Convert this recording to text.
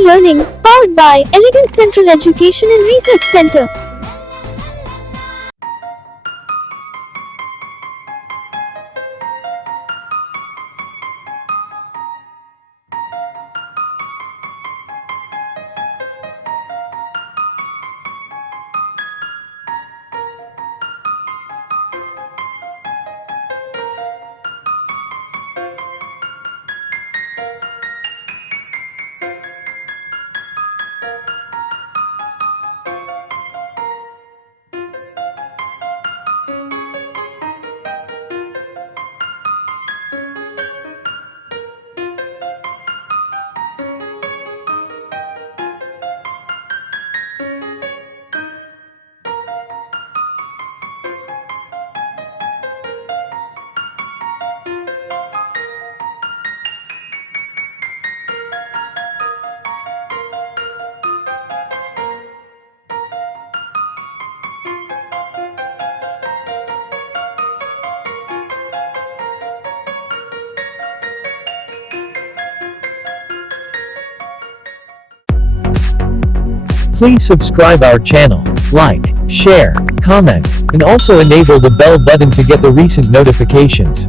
Learning, powered by Elegant Central Education and Research Center. Please subscribe our channel, like, share, comment, and also enable the bell button to get the recent notifications.